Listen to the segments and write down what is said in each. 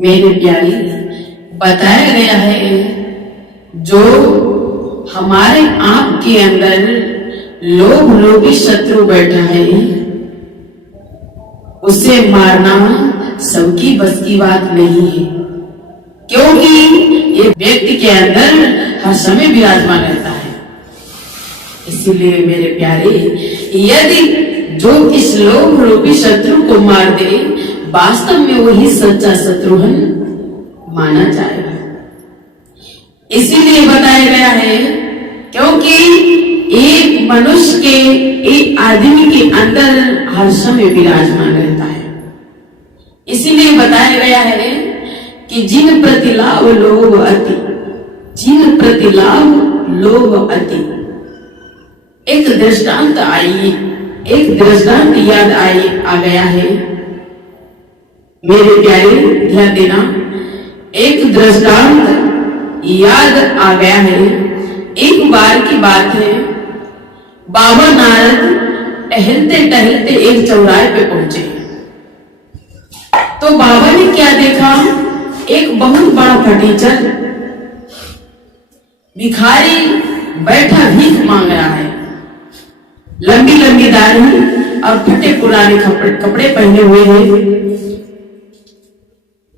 मेरे प्यारे, बताया गया है जो हमारे आप के अंदर लोभ लोभी शत्रु बैठा है उसे मारना सबकी बस की बात नहीं है, क्योंकि ये व्यक्ति के अंदर हर समय विराजमान रहता है। इसीलिए मेरे प्यारे, यदि जो इस लोभ लोभी शत्रु को मार दे, वास्तव में वही सच्चा शत्रुघ्न माना जाएगा। इसीलिए बताया गया है, क्योंकि एक मनुष्य के, एक आदमी के अंदर हर समय विराजमान रहता है। इसीलिए बताया गया है कि जिन प्रति लाभ लोभ अति, जिन प्रति लाभ लोभ अति। एक दृष्टांत याद आ गया है मेरे प्यारे, ध्यान देना। एक दृष्टांत याद आ गया है। एक बार की बात है, बाबा नारद टहलते टहलते एक चौराहे पे पहुंचे तो बाबा ने क्या देखा, एक बहुत बड़ा फटीचर भिखारी बैठा भीख मांग रहा है, लंबी लंबी दाढ़ी और फटे पुराने कपड़े पहने हुए हैं।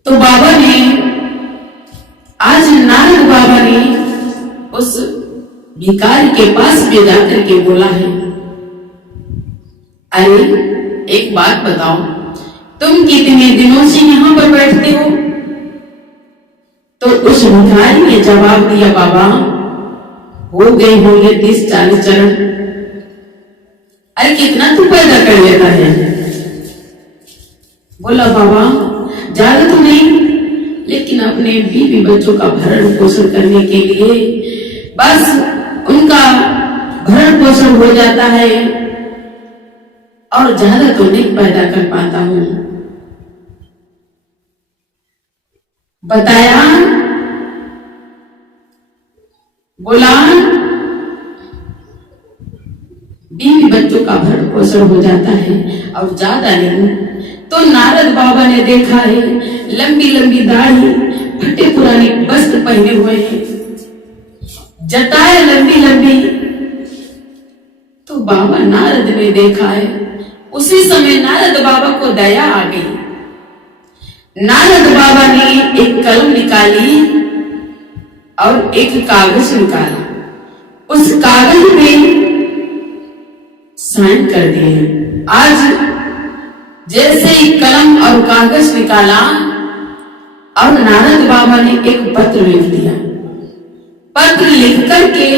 तो बाबा ने, आज नारद बाबा ने उस भिखारी के पास में जाकर के बोला है, अरे एक बात बताओ, तुम कितने दिनों से यहाँ पर बैठते हो? तो उस भिखारी ने जवाब दिया, बाबा हो गए होंगे 30-40 चरण। अरे कितना तू पैदा कर लेता है? बोला बाबा ज्यादा तो नहीं, लेकिन अपने बीवी बच्चों का भरण पोषण करने के लिए बस उनका भरण पोषण हो जाता है और ज्यादा तो नहीं पैदा कर पाता हूं। बताया, बोला बीवी बच्चों का भरण पोषण हो जाता है और ज्यादा नहीं। तो नारद बाबा ने देखा है, लंबी लंबी दाढ़ी, फटे पुराने वस्त्र पहने हुए हैं, जटाएं लंबी लंबी। तो बाबा नारद ने देखा है, उसी समय नारद बाबा को दया आ गई। नारद बाबा ने एक कलम निकाली और एक कागज निकाला, उस कागज में साइन कर दिए। आज जैसे ही कलम और कागज निकाला और नारद बाबा ने एक पत्र लिख दिया। पत्र लिख करके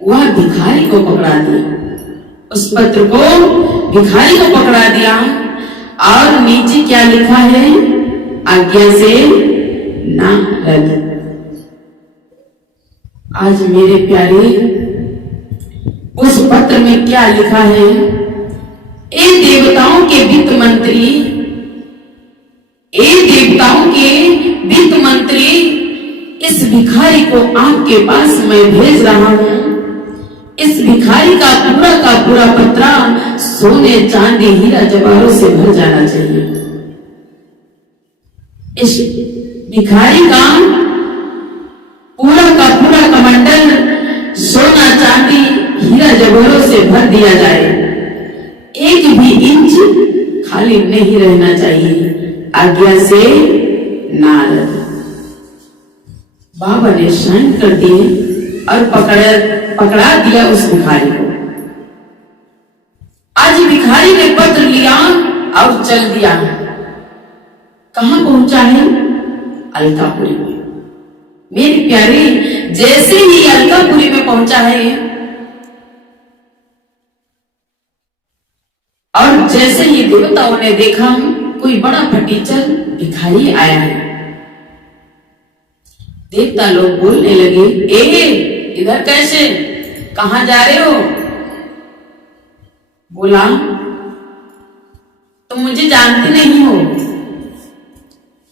वह भिखारी को पकड़ा दिया, उस पत्र को भिखारी को पकड़ा दिया और नीचे क्या लिखा है, आज्ञा से नारद। आज मेरे प्यारे, उस पत्र में क्या लिखा है, ए देवताओं के वित्त मंत्री, ए देवताओं के वित्त मंत्री, इस भिखारी को आपके पास मैं भेज रहा हूं। इस भिखारी का पूरा पत्रा सोने चांदी हीरा जवाहरों से भर जाना चाहिए। इस भिखारी का पूरा कमंडल सोना चांदी हीरा जवाहरों से भर दिया जाए, एक भी इंच खाली नहीं रहना चाहिए। आज्ञा से नारद। बाबा ने साइन कर दिए और पकड़ा दिया उस भिखारी को। आज भिखारी ने पत्र लिया और चल दिया। कहां पहुंचा है? अलकापुरी में। मेरे प्यारे, जैसे ही अलकापुरी में पहुंचा है और जैसे ही देवताओं ने देखा कोई बड़ा फटीचर भिखारी आया है, देवता लोग बोलने लगे, इधर कैसे, कहां जा रहे हो? बोला तुम मुझे जानते नहीं हो,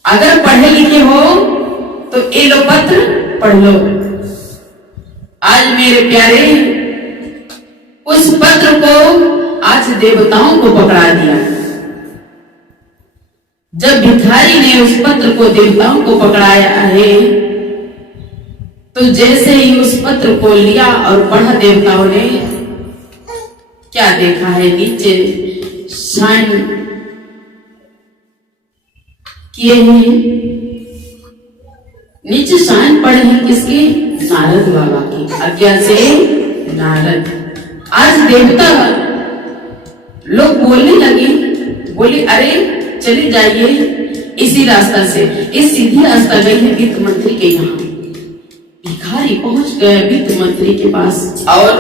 अगर पढ़े लिखे हो तो ये लो पत्र पढ़ लो। आज मेरे प्यारे, उस पत्र को आज देवताओं को पकड़ा दिया। जब भिखारी ने उस पत्र को देवताओं को पकड़ाया है, तो जैसे ही उस पत्र को लिया और पढ़ा, देवताओं ने क्या देखा है, नीचे साइन किए हैं, नीचे साइन पड़े हैं किसके? नारद बाबा की आज्ञा से। नारद, आज देवता लोग बोलने लगे, बोले अरे चले जाइए इसी रास्ता से। इस सीधी रास्ता गई है वित्त मंत्री के यहाँ। भिखारी पहुंच गए वित्त मंत्री के पास, और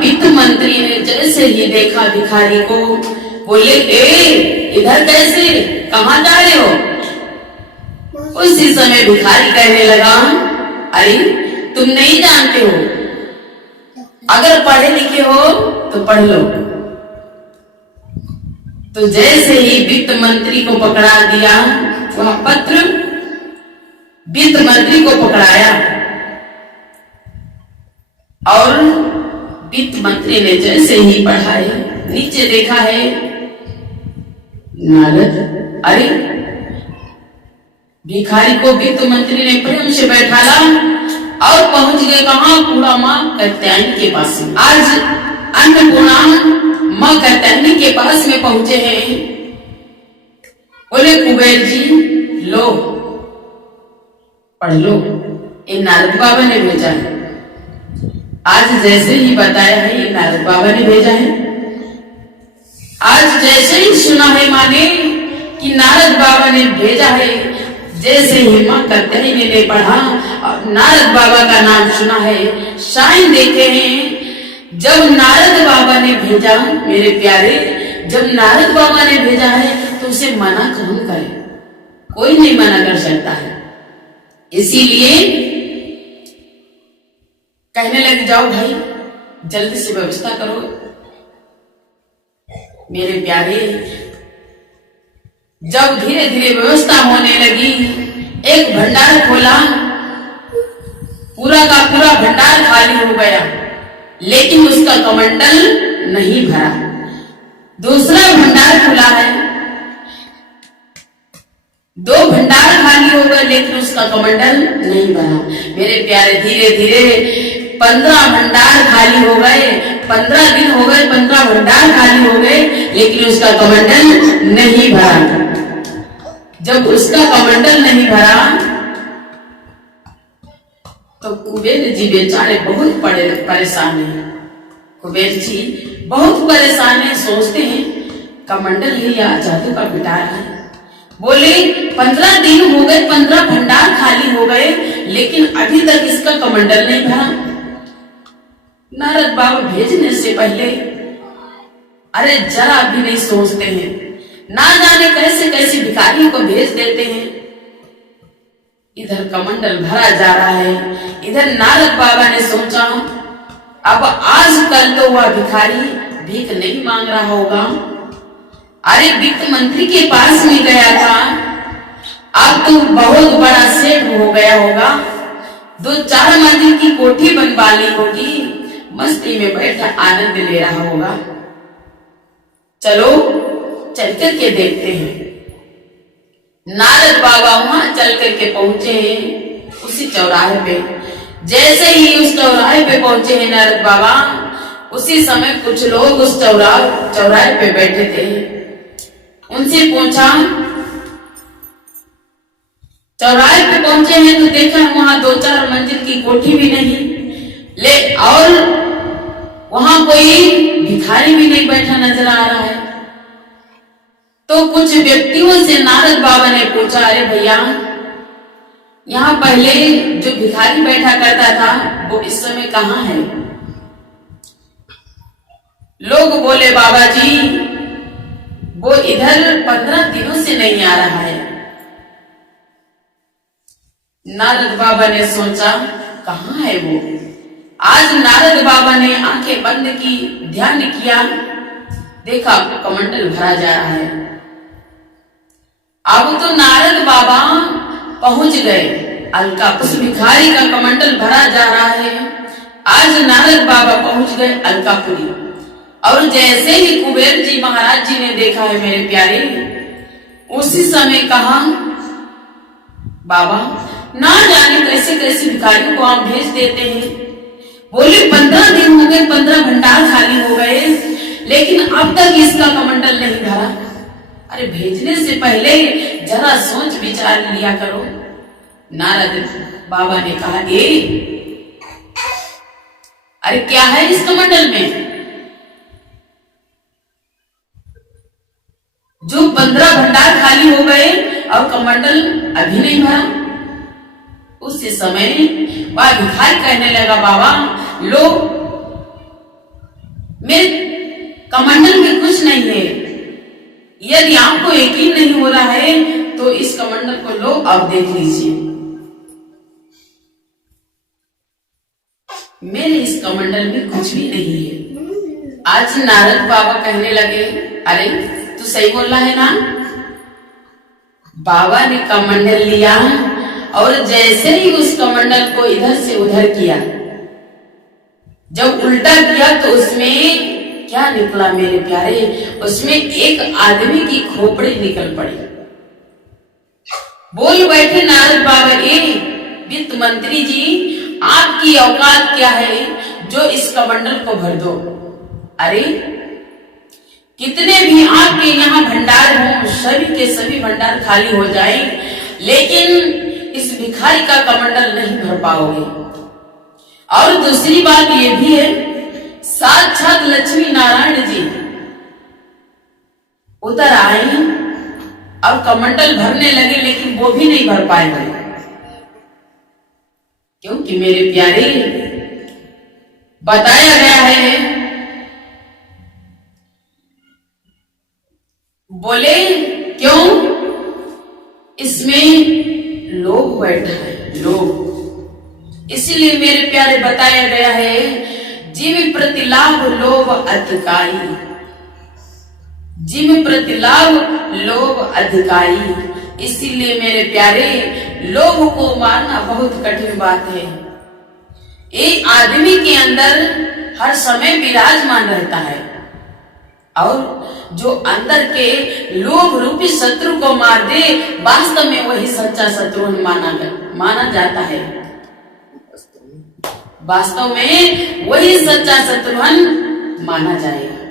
वित्त मंत्री ने जैसे ही देखा भिखारी को, बोले ए इधर कैसे, कहाँ जा रहे हो? उसी समय भिखारी कहने लगा, अरे तुम नहीं जानते हो, अगर पढ़े लिखे हो तो पढ़ लो। तो जैसे ही वित्त मंत्री को पकड़ा दिया, वह पत्र वित्त मंत्री को पकड़ाया, और वित्त मंत्री ने जैसे ही पढ़ाया, नीचे देखा है नारद। अरे भिखारी को वित्त मंत्री ने प्रेम से बैठाला और पहुंच गए कहां? पूरा मां कात्यायनी के पास। आज अन्नपूर्णा मां कात्यायनी के पास में पहुंचे हैं। बोले कुबेर जी लो पढ़ लो, ये नारद बाबा ने भेजा है। आज जैसे ही बताया है ये नारद बाबा ने भेजा है। आज जैसे ही सुना है माने कि नारद बाबा ने भेजा है, जैसे ही मां कात्यायनी ने पढ़ा और नारद बाबा का नाम सुना है, साइन देखे हैं। जब नारद बाबा ने भेजा, मेरे प्यारे, जब नारद बाबा ने भेजा है तो उसे मना कौन करे? कोई नहीं मना कर सकता है। इसीलिए कहने लगे जाओ भाई जल्दी से व्यवस्था करो। मेरे प्यारे, जब धीरे धीरे व्यवस्था होने लगी, एक भंडार खोला, पूरा का पूरा भंडार खाली हो गया, लेकिन उसका कमंडल नहीं भरा। दूसरा भंडार खुला है, 2 भंडार खाली हो गए, लेकिन उसका कमंडल नहीं भरा। मेरे प्यारे, धीरे धीरे 15 भंडार खाली हो गए, 15 दिन हो गए, 15 भंडार खाली हो गए, लेकिन उसका कमंडल नहीं भरा। जब उसका कमंडल नहीं भरा तो कुबेर जी बेचारे बहुत परेशान हैं। कुबेर जी बहुत परेशान हैं, सोचते हैं कमंडल ही या जादू का पिटार है। बोले 15 दिन हो गए, 15 भंडार खाली हो गए, लेकिन अभी तक इसका कमंडल नहीं भरा। नारद बाबा भेजने से पहले अरे जरा भी नहीं सोचते हैं, ना जाने कैसे कैसे भिखारियों को भेज देते हैं। इधर कमंडल भरा जा रहा है, इधर नारद बाबा ने सोचा अब आज कल तो वह भिखारी भीख नहीं मांग रहा होगा। अरे वित्त मंत्री के पास में गया था, अब तो बहुत बड़ा सेठ हो गया होगा, 2-4 मंजिल की कोठी बनवा ली होगी, मस्ती में बैठा आनंद ले रहा होगा। चलो चल कर के देखते हैं। नारद बाबा वहां चल करके पहुंचे हैं उसी चौराहे पे। जैसे ही उस चौराहे पे पहुंचे हैं नारद बाबा, उसी समय कुछ लोग उस चौराहे पे बैठे थे। उनसे पूछा, चौराहे पे पहुंचे हैं तो देखा वहां 2-4 मंजिल की कोठी भी नहीं, और वहां कोई भिखारी भी नहीं बैठा नजर आ रहा है। तो कुछ व्यक्तियों से नारद बाबा ने पूछा, अरे भैया यहाँ पहले जो भिखारी बैठा करता था वो इस समय कहाँ है? लोग बोले, बाबा जी वो इधर 15 दिनों से नहीं आ रहा है। नारद बाबा ने सोचा कहाँ है वो? आज नारद बाबा ने आंखें बंद की, ध्यान किया, देखा कमंडल भरा जा रहा है। अब तो नारद बाबा पहुंच गए, अलकापुरी भिखारी का कमंडल भरा जा रहा है। आज नारद बाबा पहुंच गए अलकापुरी, और जैसे ही कुबेर जी महाराज जी ने देखा है मेरे प्यारे, उसी समय कहा, बाबा ना जाने कैसे कैसे भिखारियों को आप भेज देते हैं। बोले 15 दिन हो गए, 15 भंडार खाली हो गए, लेकिन अब तक इसका कमंडल नहीं भरा। अरे भेजने से पहले जरा सोच विचार लिया करो। नारद बाबा ने कहा, अरे क्या है इस कमंडल में जो 15 भंडार खाली हो गए और कमंडल अभी नहीं भरा। उस समय वह भिखारी कहने लगा, बाबा लो, मेरे कमंडल में कुछ नहीं है। यदि आपको यकीन नहीं हो रहा है तो इस कमंडल को लो, अब देख लीजिए। मेरे इस कमंडल में कुछ भी नहीं है। आज नारद बाबा कहने लगे, अरे तू सही बोल रहा है ना। बाबा ने कमंडल लिया और जैसे ही उस कमंडल को इधर से उधर किया, जब उल्टा किया तो उसमें क्या निकला मेरे प्यारे, उसमें एक आदमी की खोपड़ी निकल पड़ी। बोल बैठे नारद बाबा, वित्त मंत्री जी, आपकी औकात क्या है जो इस कमंडल को भर दो। अरे कितने भी आपके यहाँ भंडार हो, सभी के सभी भंडार खाली हो जाए, लेकिन इस भिखारी का कमंडल नहीं भर पाओगे। और दूसरी बात ये भी है, साक्षात लक्ष्मी नारायण जी उधर आए और कमंडल भरने लगे, लेकिन वो भी नहीं भर पाएंगे। क्योंकि मेरे प्यारे बताया गया है, बोले क्यों, इसमें लोभ बैठा है, लोभ। इसलिए मेरे प्यारे बताया गया है, जीव प्रतिलाभ लोभ अधिकाई, जीव प्रतिलाभ लोभ अधिकाई। इसीलिए मेरे प्यारे लोभ को मारना बहुत कठिन बात है। एक आदमी के अंदर हर समय विराजमान रहता है, और जो अंदर के लोभ रूपी शत्रु को मार दे, वास्तव में वही सच्चा शत्रु माना जाता है। वास्तव में वही सच्चा शत्रुघ्न माना जाएगा।